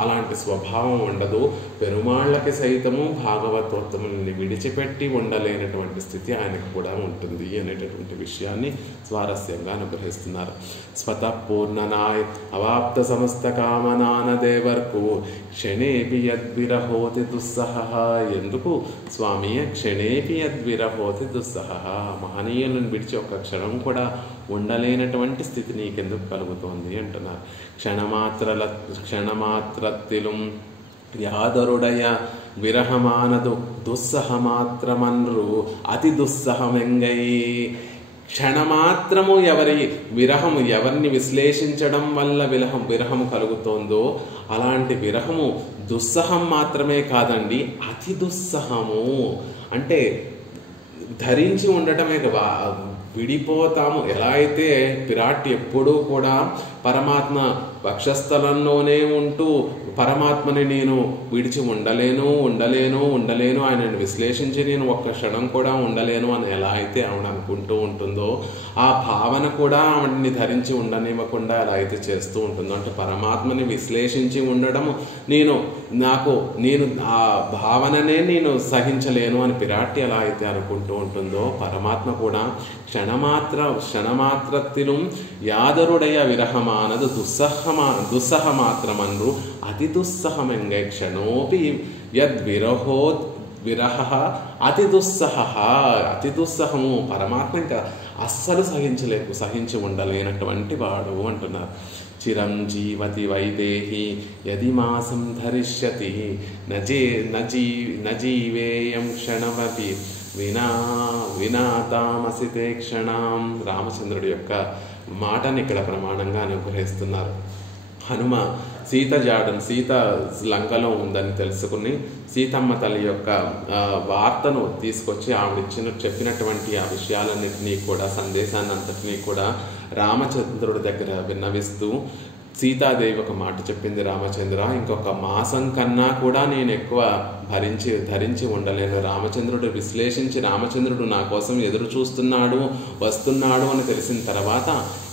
అలాంటి స్వభావం ఉండదు. పెరుమాళ్ళకి సైతము భాగవతోత్తములని విడిచిపెట్టి ఉండలేనటువంటి స్థితి ఆయనకు కూడా ఉంటుంది అనేటటువంటి విషయాన్ని స్వారస్యంగా అనుగ్రహిస్తున్నారు. స్వతః పూర్ణనాయ్ అవాప్త సమస్త కామనాన దేవర్కు క్షణేపి యద్విరహోతి దుస్సహ. ఎందుకు స్వామి క్షణేపి యద్విరహోతి దుస్సహ, మహనీయులను విడిచి ఒక్క క్షణం కూడా ఉండలేనటువంటి స్థితి నీకెందుకు కలుగుతోంది అంటున్నారు. క్షణమాత్రత్తిலும் యాదరుడయ విరహమానదు దుస్సహ మాత్రమన్రు అతి దుస్సహమెంగై. క్షణమాత్రము ఎవరిని విశ్లేషించడం వల్ల విరహము కలుగుతోందో అలాంటి విరహము దుస్సహం మాత్రమే కాదండి, అతి దుస్సహము. అంటే ధరించి ఉండటమే విడిపోతాము. ఎలా అయితే విరాట్ ఎప్పుడూ కూడా పరమాత్మ వక్షస్థలంలోనే ఉంటూ పరమాత్మని నేను విడిచి ఉండలేను ఆయనను విశ్లేషించి నేను ఒక్క క్షణం కూడా ఉండలేను అని ఎలా అయితే ఆవిడ అనుకుంటూ ఉంటుందో, ఆ భావన కూడా ఆవిడని ధరించి ఉండనివ్వకుండా ఎలా అయితే చేస్తూ ఉంటుందో, అంటే పరమాత్మని విశ్లేషించి ఉండడము నేను ఆ భావననే నేను సహించలేను అని పిరాట్టి ఎలా అయితే అనుకుంటూ ఉంటుందో, పరమాత్మ కూడా క్షణమాత్రத்திலும் యాదరుடைய విరహమానదు దుస్సహ మాత్రమన్రు అతి దుస్సహమెంగే క్షణోపి విరహ అతి దుస్సహము. పరమాత్మ ఇంకా అస్సలు సహించి ఉండలేనటువంటి వాడు అంటున్నారు. చిరం జీవతి వైదేహి యది మాసం ధరిష్యతి నజీవేయం క్షణమపి వినాతామసితే క్షణం. రామచంద్రుడి యొక్క మాటని ఇక్కడ ప్రమాణంగా అనుగ్రహిస్తున్నారు. హనుమ సీత లంకలో ఉందని తెలుసుకుని సీతమ్మ తల్లి యొక్క వార్తను తీసుకొచ్చి చెప్పినటువంటి ఆ విషయాలన్నింటినీ కూడా, సందేశాన్ని అంతటినీ కూడా రామచంద్రుడి దగ్గర విన్నవిస్తూ సీతాదేవి ఒక మాట చెప్పింది, రామచంద్ర ఇంకొక మాసం కన్నా కూడా నేను ఎక్కువ ధరించి ఉండలేను. రామచంద్రుడు విశ్లేషించి రామచంద్రుడు నా కోసం ఎదురు వస్తున్నాడు అని తెలిసిన తర్వాత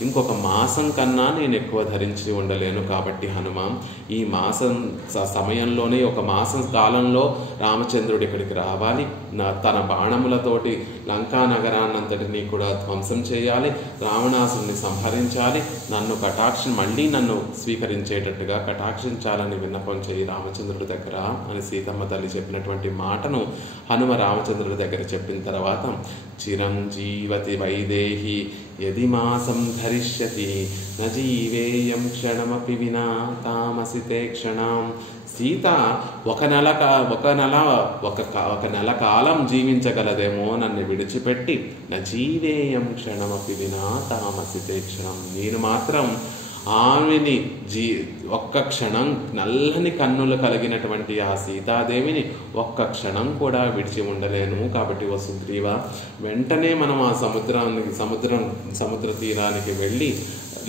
ఇంకొక మాసం కన్నా నేను ఎక్కువ ధరించి ఉండలేను. కాబట్టి హనుమ ఈ మాసం సమయంలోనే, ఒక మాసం కాలంలో రామచంద్రుడు ఇక్కడికి రావాలి, తన బాణములతోటి లంకా నగరాన్నంతటినీ కూడా ధ్వంసం చేయాలి, రావణాసుని సంహరించాలి, మళ్ళీ నన్ను స్వీకరించేటట్టుగా కటాక్షించాలని విన్నపం చేయి రామచంద్రుడి దగ్గర అని సీతమ్మ తల్లి చెప్పినటువంటి మాటను హనుమ రామచంద్రుడి దగ్గర చెప్పిన తర్వాత చిరంజీవతి వైదేహి యది మాసం ధరిష్యతి నజీవేయం క్షణమపి వినా తామసితే క్షణం. సీత ఒక నెల కాలం జీవించగలదేమో నన్ను విడిచిపెట్టి, నజీవేయం క్షణమపి వినా తామసితే క్షణం. నేను మాత్రం ఆమెని ఒక్క క్షణం, నల్లని కన్నులు కలిగినటువంటి ఆ సీతాదేవిని ఒక్క క్షణం కూడా విడిచి ఉండలేను. కాబట్టి ఓ సుగ్రీవ, వెంటనే మనం ఆ సముద్ర తీరానికి వెళ్ళి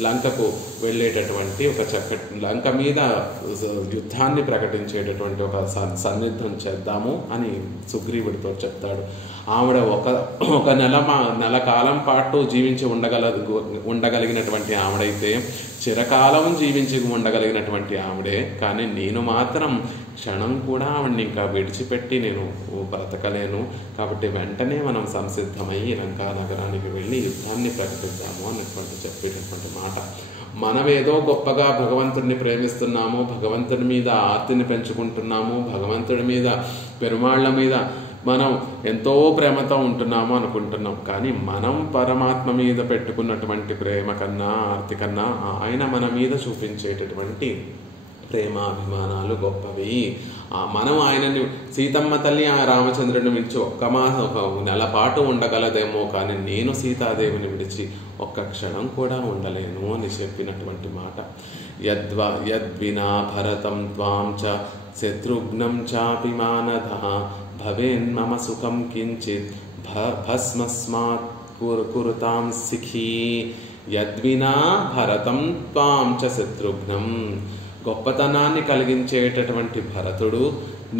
లంకకు వెళ్ళేటటువంటి లంక మీద యుద్ధాన్ని ప్రకటించేటటువంటి ఒక సన్నిధం చేద్దాము అని సుగ్రీవుడితో చెప్తాడు. ఆవిడ ఒక నెల కాలం పాటు జీవించి ఉండగలిగినటువంటి ఆవిడైతే చిరకాలం జీవించి ఉండగలిగినటువంటి ఆవిడే. కానీ నేను మాత్రం క్షణం కూడా ఆవిడని ఇంకా విడిచిపెట్టి నేను బ్రతకలేను. కాబట్టి వెంటనే మనం సంసిద్ధమయ్యి లంకా నగరానికి వెళ్ళి యుద్ధాన్ని ప్రకటిద్దాము అన్నటువంటి చెప్పేటటువంటి మాట. మనమేదో గొప్పగా భగవంతుడిని ప్రేమిస్తున్నాము, భగవంతుడి మీద ఆర్తిని పెంచుకుంటున్నాము, భగవంతుడి మీద పెరుమాళ్ల మీద మనం ఎంతో ప్రేమతో ఉంటున్నాము అనుకుంటున్నాం. కానీ మనం పరమాత్మ మీద పెట్టుకున్నటువంటి ప్రేమ కన్నా, ఆర్తి కన్నా ఆయన మన మీద చూపించేటటువంటి ప్రేమాభిమానాలు గొప్పవి. మనం ఆయనని, సీతమ్మ తల్లి ఆ రామచంద్రుడిని విడిచి ఒక నెల పాటు ఉండగలదేమో, కానీ నేను సీతాదేవిని విడిచి ఒక్క క్షణం కూడా ఉండలేను అని చెప్పినటువంటి మాట. యద్వినా భరతం త్వాం చ శత్రుఘ్నం చాపి మానధః భవేన్మమ సుఖం కించిత్ భస్మస్మాత్ కురుతాం సిఖీ. యద్వినా భరతం త్వాం చ శత్రుఘ్నం, గొప్పతనాన్ని కలిగించేటటువంటి భరతుడు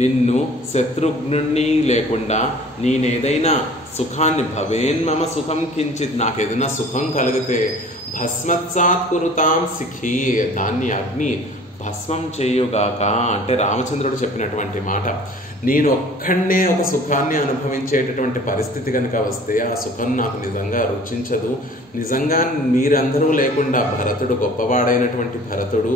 నిన్ను శత్రుఘ్నుణ్ణి లేకుండా నేనేదైనా సుఖాన్ని, భవేన్మమ సుఖం కించిత్, నాకేదైనా సుఖం కలిగితే భస్మత్సాత్ కురుతాం సిఖీ, దాన్ని అగ్ని భస్మం చేయుగాక అంటే రామచంద్రుడు చెప్పినటువంటి మాట. నేను ఒక్కడే ఒక సుఖాన్ని అనుభవించేటటువంటి పరిస్థితి కనుక వస్తే ఆ సుఖం నాకు నిజంగా రుచించదు. నిజంగా మీరందరూ లేకుండా భరతుడు, గొప్పవాడైనటువంటి భరతుడు,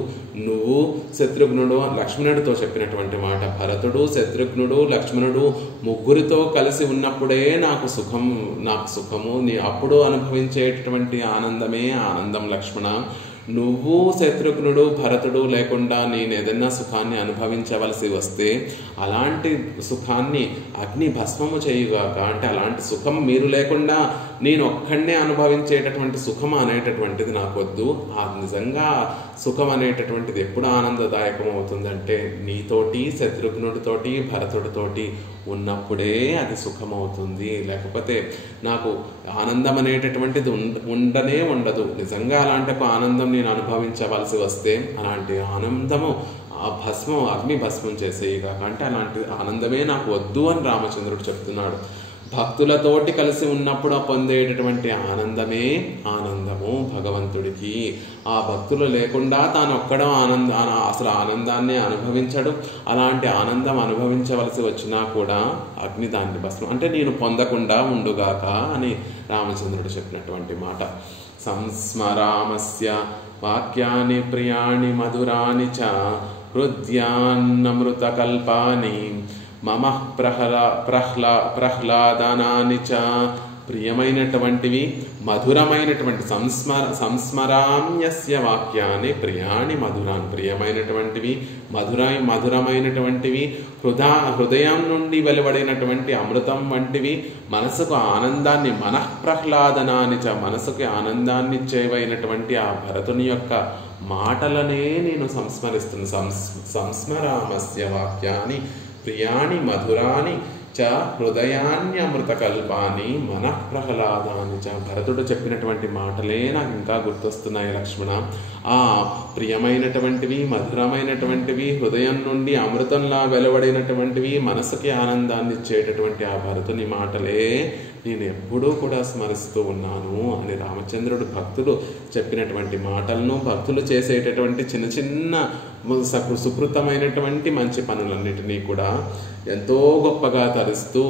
నువ్వు శత్రుఘ్నుడు, లక్ష్మణుడితో చెప్పినటువంటి మాట, భరతుడు శత్రుఘ్నుడు లక్ష్మణుడు ముగ్గురితో కలిసి ఉన్నప్పుడే నాకు సుఖము, అప్పుడు అనుభవించేటటువంటి ఆనందమే ఆనందం లక్ష్మణ. నువ్వు శత్రుఘ్నుడు భరతుడు లేకుండా నేను ఏదైనా సుఖాన్ని అనుభవించవలసి వస్తే అలాంటి సుఖాన్ని అగ్ని భస్మము చేయుగాక. అంటే అలాంటి సుఖం మీరు లేకుండా నేను ఒక్కడనే అనుభవించేటటువంటి సుఖం అనేటటువంటిది నాకొద్దు. ఆ నిజంగా సుఖం అనేటటువంటిది ఎప్పుడు ఆనందదాయకం అవుతుందంటే నీతోటి శత్రుఘ్నుడితోటి భరతుడితోటి ఉన్నప్పుడే అది సుఖమవుతుంది. లేకపోతే నాకు ఆనందం అనేటటువంటిది ఉండనే ఉండదు. నిజంగా అలాంటి ఆనందం నేను అనుభవించవలసి వస్తే అలాంటి ఆనందము ఆ భస్మం అగ్ని భస్మం చేసేయగాక. అంటే అలాంటి ఆనందమే నాకు వద్దు అని రామచంద్రుడు చెప్తున్నాడు. భక్తులతోటి కలిసి ఉన్నప్పుడు పొందేటటువంటి ఆనందమే ఆనందము భగవంతుడికి. ఆ భక్తులు లేకుండా తాను ఒక్కడో అసలు ఆనందాన్ని అనుభవించడు. అలాంటి ఆనందం అనుభవించవలసి వచ్చినా కూడా అగ్ని దాన్ని భస్మం అంటే నేను పొందకుండా ఉండుగాక అని రామచంద్రుడు చెప్పినటువంటి మాట. సంస్మరామస్య వాక్యాని ప్రియాణి మధురాని చ హృద్యాన్నమృతకల్పాని మమ ప్రహ్లాదనాని చ. ప్రియమైనటువంటివి మధురమైనటువంటి సంస్మరామ్యస్య వాక్యాన్ని ప్రియాణి మధురాన్. ప్రియమైనటువంటివి మధురమైనటువంటివి హృదయం నుండి వెలువడినటువంటి అమృతం వంటివి మనసుకు ఆనందాన్ని మనఃప్రహ్లాదనాన్ని చ. మనసుకి ఆనందాన్ని ఇచ్చేవైనటువంటి ఆ భరతుని యొక్క మాటలనే నేను సంస్మరామస్య వాక్యాన్ని ప్రియాణి మధురాని చ హృదయాన్యమృతకల్పాని మనఃప్రహ్లాదాని చ. భరతుడు చెప్పినటువంటి మాటలే నాకు ఇంకా గుర్తొస్తున్నాయి లక్ష్మణ. ఆ ప్రియమైనటువంటివి మధురమైనటువంటివి హృదయం నుండి అమృతంలా వెలువడినటువంటివి మనసుకి ఆనందాన్ని ఇచ్చేటటువంటి ఆ భరతుని మాటలే నేను ఎప్పుడూ కూడా స్మరిస్తూ ఉన్నాను అని రామచంద్రుడు భక్తులు చెప్పినటువంటి మాటలను భక్తులు చేసేటటువంటి చిన్న చిన్న సుకృతమైనటువంటి మంచి పనులన్నిటినీ కూడా ఎంతో గొప్పగా తరిస్తూ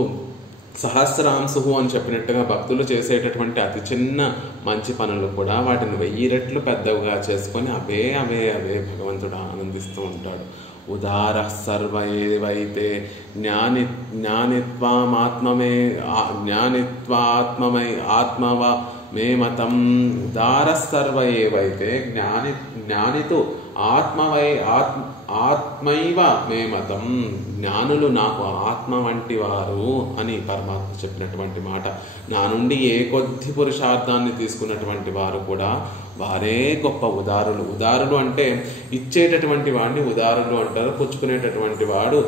సహస్రాంశు అని చెప్పినట్టుగా భక్తులు చేసేటటువంటి అతి చిన్న మంచి పనులు కూడా వాటిని 1000 రెట్లు పెద్దవిగా చేసుకొని అవే భగవంతుడు ఆనందిస్తూ ఉంటాడు. ఉదార సర్వ ఏవైతే ఆత్మవ మే మతం. ఉదార సర్వ ఏవైతే జ్ఞానితో ఆత్మైవ మే మతం. జ్ఞానులు నాకు ఆత్మ వంటి వారు అని పరమాత్మ చెప్పినటువంటి మాట. నా నుండి ఏ కొద్ది పురుషార్థాన్ని తీసుకున్నటువంటి వారు కూడా వారే గొప్ప ఉదారులు. ఉదారులు అంటే ఇచ్చేటటువంటి వాడిని ఉదారులు అంటారు. పుచ్చుకునేటటువంటి వాడు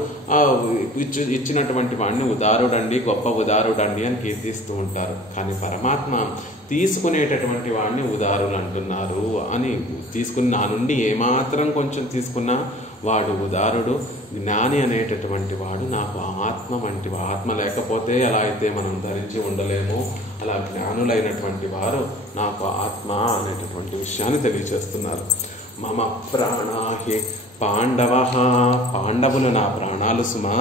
ఇచ్చినటువంటి వాడిని ఉదారుడండి, గొప్ప ఉదారుడండి అని కీర్తిస్తూ ఉంటారు. కానీ పరమాత్మ తీసుకునేటటువంటి వాడిని ఉదారులు అంటున్నారు అని తీసుకుని నా నుండి ఏమాత్రం కొంచెం తీసుకున్నా వాడు ఉదారుడు. జ్ఞాని అనేటటువంటి వాడు నాకు ఆత్మ వంటి. ఆత్మ లేకపోతే ఎలా అయితే మనం ధరించి ఉండలేమో అలా జ్ఞానులైనటువంటి వారు నాకు ఆత్మ అనేటటువంటి విషయాన్ని తెలియజేస్తున్నారు. మమ ప్రాణాహి పాండవ. పాండవులు నా ప్రాణాలు సుమా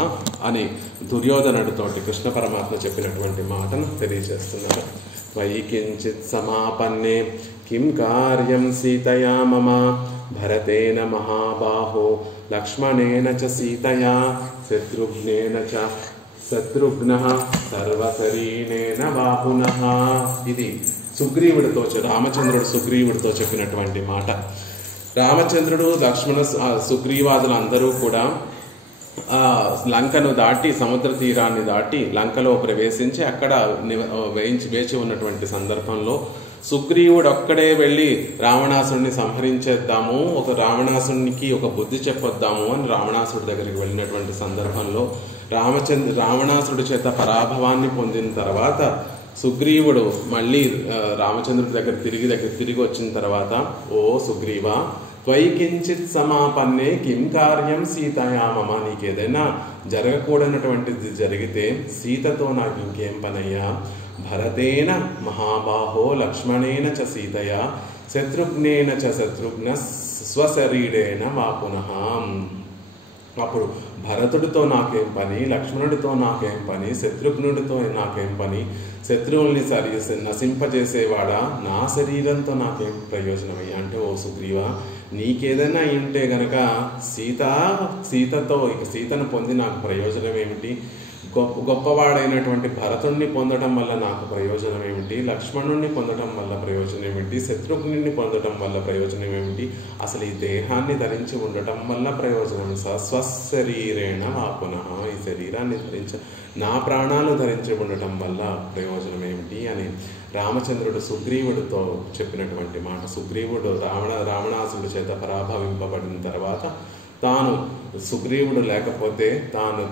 అని దుర్యోధనుడితోటి కృష్ణ పరమాత్మ చెప్పినటువంటి మాటను తెలియజేస్తున్నారు. త్వయి కించిత్ సమాపన్నే కిం కార్యం సీతయా మమ. భరతేన మహాబాహో లక్ష్మణేన చ సీతయా శత్రుఘ్నః సర్వశరీరేణ బాహునః. ఇది సుగ్రీవుడితో రామచంద్రుడు సుగ్రీవుడితో చెప్పినటువంటి మాట. రామచంద్రుడు సుగ్రీవాదులు అందరూ కూడా లంకను దాటి సముద్ర తీరాన్ని దాటి లంకలో ప్రవేశించి అక్కడ వేచి ఉన్నటువంటి సందర్భంలో సుగ్రీవుడు ఒక్కడే వెళ్ళి రావణాసుడిని సంహరించేద్దాము, రావణాసుడికి ఒక బుద్ధి చెప్పొద్దాము అని రావణాసుడి దగ్గరికి వెళ్ళినటువంటి సందర్భంలో రావణాసుడి చేత పరాభవాన్ని పొందిన తర్వాత సుగ్రీవుడు మళ్ళీ రామచంద్రుడి దగ్గర తిరిగి వచ్చిన తర్వాత, ఓ సుగ్రీవా, త్వయి కించిత్ సమాపన్నే కిం కార్యం సీతయా మమ. నీకేదైనా జరగకూడనటువంటిది జరిగితే సీతతో నాకు ఇంకేం పనయ్యా. భరతేన మహాబాహో లక్ష్మణేన చ సీతయా శత్రుఘ్నేన చ శత్రుఘ్న స్వశరీరేణ వా పునః. అప్పుడు భరతుడితో నాకేం పని, లక్ష్మణుడితో నాకేం పని, శత్రుఘ్నుడితో నాకేం పని, శత్రువుల్ని నశింపజేసేవాడా నా శరీరంతో నాకేం ప్రయోజనమయ్యా అంటే, ఓ సుగ్రీవా, నీకేదైనా ఉంటే గనక సీతను పొంది నాకు ప్రయోజనం ఏమిటి? గొప్పవాడైనటువంటి భరతుణ్ణి పొందడం వల్ల నాకు ప్రయోజనం ఏమిటి, లక్ష్మణుణ్ణి పొందడం వల్ల ప్రయోజనం ఏమిటి, శత్రుఘ్నుణ్ణి పొందడం వల్ల ప్రయోజనం ఏమిటి, అసలు ఈ దేహాన్ని ధరించి ఉండటం వల్ల ప్రయోజనం స్వశరీరేణ వా పునః, ఈ శరీరాన్ని నా ప్రాణాలు ధరించి ఉండటం వల్ల ప్రయోజనం ఏమిటి అని రామచంద్రుడు సుగ్రీవుడితో చెప్పినటువంటి మాట. సుగ్రీవుడు రావణాసుడి చేత పరాభవింపబడిన తర్వాత తాను సుగ్రీవుడు లేకపోతే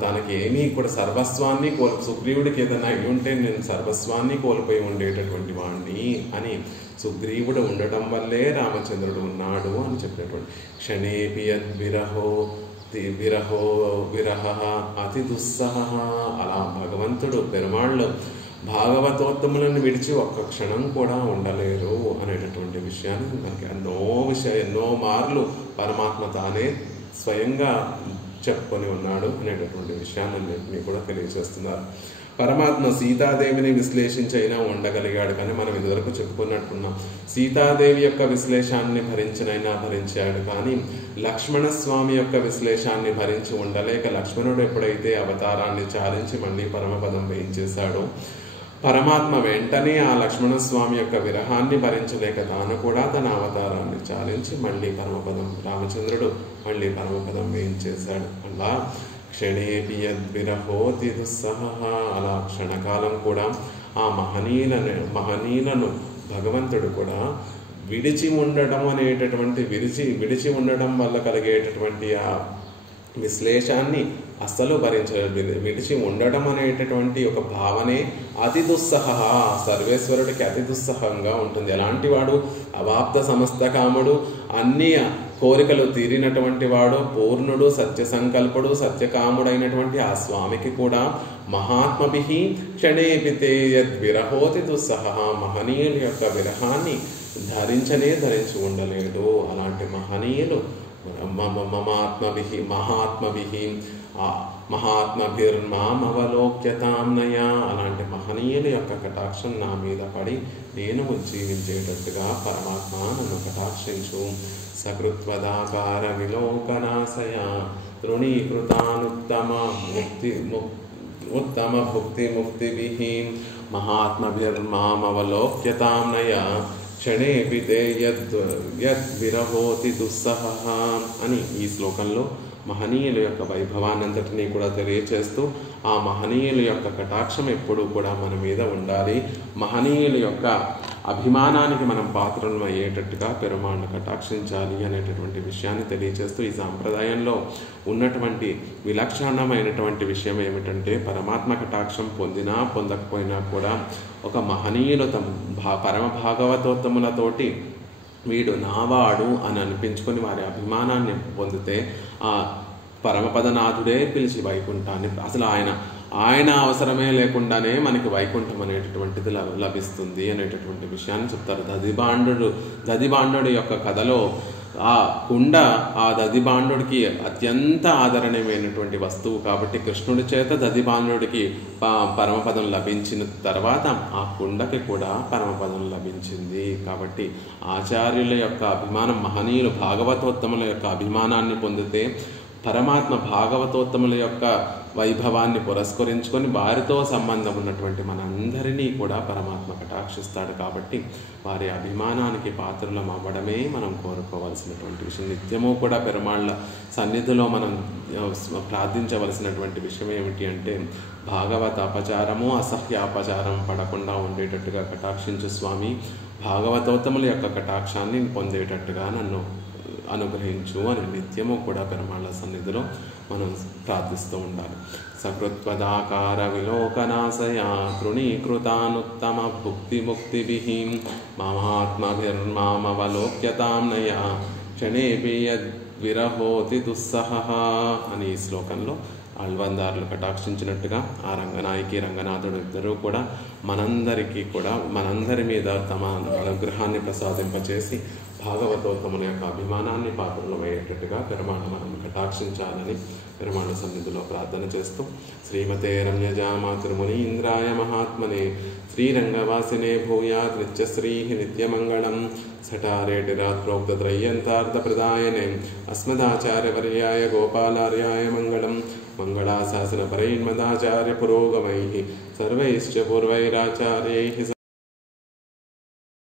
తనకి ఏమీ కూడా సర్వస్వాన్ని సుగ్రీవుడికి ఏదైనా అయి ఉంటే నేను సర్వస్వాన్ని కోల్పోయి ఉండేటటువంటి వాణ్ణి అని సుగ్రీవుడు ఉండటం వల్లే రామచంద్రుడు ఉన్నాడు అని చెప్పినటువంటి క్షణేపి విరహ అతి దుస్సహ. అలా భగవంతుడు పెరుమాళ్ళు భాగవతోత్తములను విడిచి ఒక్క క్షణం కూడా ఉండలేరు అనేటటువంటి విషయాన్ని మనకి ఎన్నో మార్లు పరమాత్మ తానే స్వయంగా చెప్పుకొని ఉన్నాడు అనేటటువంటి విషయాన్ని కూడా తెలియజేస్తున్నారు. పరమాత్మ సీతాదేవిని విశ్లేషించైనా ఉండగలిగాడు, కానీ మనం ఇదివరకు చెప్పుకున్నట్టున్నాం సీతాదేవి యొక్క విశ్లేషాన్ని భరించాడు, కానీ లక్ష్మణస్వామి యొక్క విశ్లేషాన్ని భరించి ఉండలేక లక్ష్మణుడు ఎప్పుడైతే అవతారాన్ని చాలించి మళ్ళీ పరమపదం వేయించేశాడో పరమాత్మ వెంటనే ఆ లక్ష్మణస్వామి యొక్క విరహాన్ని భరించలేక తాను కూడా తన అవతారాన్ని చాలించి మళ్ళీ పరమపదం రామచంద్రుడు మళ్ళీ పరమపదం వేయించేశాడు. అలా క్షణేపి యద్విరహోతి దుస్సహ, అలా క్షణకాలం కూడా ఆ మహనీయులను భగవంతుడు కూడా విడిచి ఉండడం అనేటటువంటి విడిచి ఉండడం వల్ల కలిగేటటువంటి ఆ విశ్లేషాన్ని అస్సలు భరించలేదు. విడిచి ఉండడం అనేటటువంటి ఒక భావనే అతి దుస్సహ, సర్వేశ్వరుడికి అతి దుస్సహంగా ఉంటుంది. ఎలాంటి వాడు? అవాప్త సమస్త కాముడు, అన్ని కోరికలు తీరినటువంటి వాడు, పూర్ణుడు, సత్య సంకల్పుడు, సత్యకాముడైనటువంటి ఆ స్వామికి కూడా మహాత్మభిః క్షణేపితే యద్విరహోతి దుస్సహ, మహనీయుల యొక్క విరహాన్ని ధరించి ఉండలేడు. అలాంటి మహనీయులు మహాత్మభిర్మామవలోక్యతాంనయా, అలాంటి మహనీయుల యొక్క కటాక్షం నా మీద పడి నేను జీవించేటట్టుగా పరమాత్మ నన్ను కటాక్షించు. సకృత్వదాకార విలోకనాశయ తృణీకృతానుత్తమ భుక్తి ముక్తిభిః మహాత్మభిర్మామవలోక్యతాంనయా క్షణేపి తే యద్విరహోతి దుస్సహ అని ఈ శ్లోకంలో మహనీయుల యొక్క వైభవాన్నంతటినీ కూడా తెలియచేస్తూ ఆ మహనీయుల యొక్క కటాక్షం ఎప్పుడూ కూడా మన మీద ఉండాలి. మహనీయుల యొక్క అభిమానానికి మనం పాత్రలు అయ్యేటట్టుగా పెరుమాళ్ళను కటాక్షించాలి అనేటటువంటి విషయాన్ని తెలియచేస్తూ ఈ సాంప్రదాయంలో ఉన్నటువంటి విలక్షణమైనటువంటి విషయం ఏమిటంటే పరమాత్మ కటాక్షం పొందినా పొందకపోయినా కూడా ఒక మహనీయులు పరమ భాగవతోత్తములతోటి వీడు నావాడు అని అనిపించుకొని వారి అభిమానాన్ని పొందితే ఆ పరమపదనాథుడే పిలిచి వైకుంఠాన్ని అసలు ఆయన అవసరమే లేకుండానే మనకి వైకుంఠం అనేటటువంటిది లభిస్తుంది అనేటటువంటి విషయాన్ని చెప్తారు. దదిబాండుడి యొక్క కథలో ఆ కుండ ఆ దదిబాండుడికి అత్యంత ఆదరణీయమైనటువంటి వస్తువు కాబట్టి కృష్ణుడి చేత దదిబాండుడికి పరమపదం లభించిన తర్వాత ఆ కుండకి కూడా పరమపదం లభించింది. కాబట్టి ఆచార్యుల యొక్క అభిమానం, మహనీయులు భాగవతోత్తముల యొక్క అభిమానాన్ని పొందితే పరమాత్మ భాగవతోత్తముల యొక్క వైభవాన్ని పురస్కరించుకొని వారితో సంబంధం ఉన్నటువంటి మనందరినీ కూడా పరమాత్మ కటాక్షిస్తాడు. కాబట్టి వారి అభిమానానికి పాత్రలం అవ్వడమే మనం కోరుకోవాల్సినటువంటి విషయం. నిత్యము కూడా పెరుమాళ్ళ సన్నిధిలో మనం ప్రార్థించవలసినటువంటి విషయం ఏమిటి అంటే భాగవత అపచారము అసహ్యాపచారం పడకుండా ఉండేటట్టుగా కటాక్షించు స్వామి, భాగవతోత్తముల యొక్క కటాక్షాన్ని పొందేటట్టుగా నన్ను అనుగ్రహించు అని నిత్యము కూడా పెరుమాళ్ళ సన్నిధిలో మనం ప్రార్థిస్తూ ఉండాలి. సకృత్వదాకార విలోకనాశయ తృణీకృతానుత్తమ భుక్తి ముక్తిభిః మహాత్మభిర్మామవలోక్యతాంనయా క్షణేపి యద్విరహోతి దుస్సహ అని ఈ శ్లోకంలో ఆళ్వార్లు కటాక్షించినట్టుగా ఆ రంగనాథుడు ఇద్దరూ కూడా మనందరి మీద తమ అనుగ్రహాన్ని ప్రసాదింపచేసి భాగవతోత్తముల యొక్క అభిమానాన్ని పాత్రలు అయ్యేటట్టుగా పెరుమాళ మనం కటాక్షించాలని పెరుమాళ సన్నిధిలో ప్రార్థన చేస్తూ శ్రీమతే రమ్యజామాతృమునీంద్రాయ మహాత్మనే శ్రీరంగవాసినే భూయాత్ నిత్యశ్రీ నిత్యమంగళం సఠారేటి రాత్రోక్తత్రయ్యంతార్థప్రదాయనే అస్మదాచార్యవర్యాయ గోపాలార్యాయ మంగళం మంగళాశాసనపరైర్మదాచార్య పురోగమైః సర్వైశ్చ పూర్వైరాచార్యైః